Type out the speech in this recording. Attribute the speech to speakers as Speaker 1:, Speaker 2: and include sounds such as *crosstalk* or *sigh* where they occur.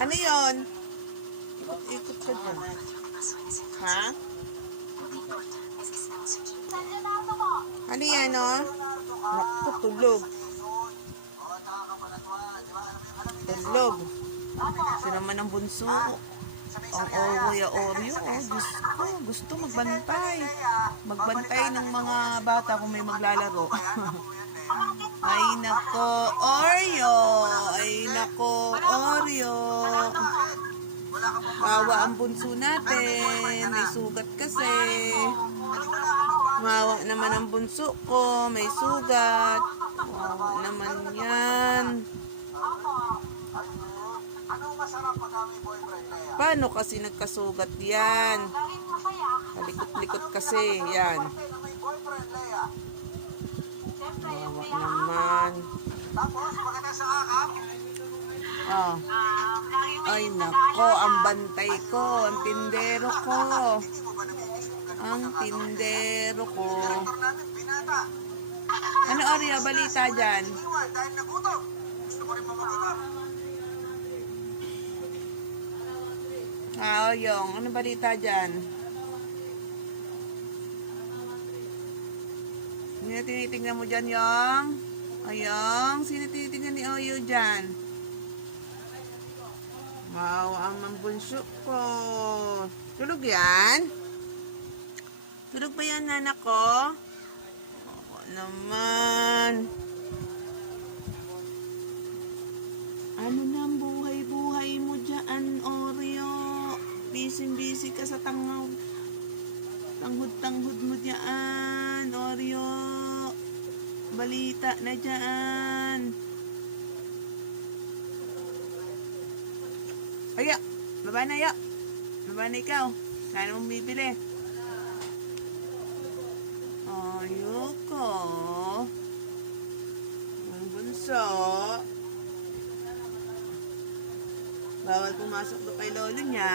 Speaker 1: Ano yon? Ikot ka dyan. Ha? Ano yan, oh? Naku, tulog. Tulog. Kasi naman ang bunso. Ang Kuya Oreo, oh, ko, gusto magbantay. Magbantay ng mga bata kung may maglalaro. *laughs* Ay nako, Oreo! Ay nako, Oreo! Bawa ang bunso natin. May sugat kasi. Mawa naman ang bunso ko. May sugat. Mawa naman yan. Paano kasi nagkasugat yan? Kalikot-likot kasi. Yan. Mawa naman. Oh. Ay nako, ang bantay ko, ang tindero ko. Ang tindero ko. Ano Arya, balita dyan? Ah, Oyong, ano balita dyan? Sino tinitingnan mo dyan, Yong? Oyong, sino tinitingnan ni Oyo dyan? Wow, ang mambunso ko. Tulog yan? Tulog ba yan, nanak ko? Oo naman. Ano na ang buhay-buhay mo dyan, Oreo? Busy-busy ka sa tangaw. Tanghod-tanghod mo dyan. Balita na dyan. Aya, baba na, ya. Baba na ikaw. Saan mong bibili? Ayoko. Ang bunso. Bawal pumasok doon kay lolo niya.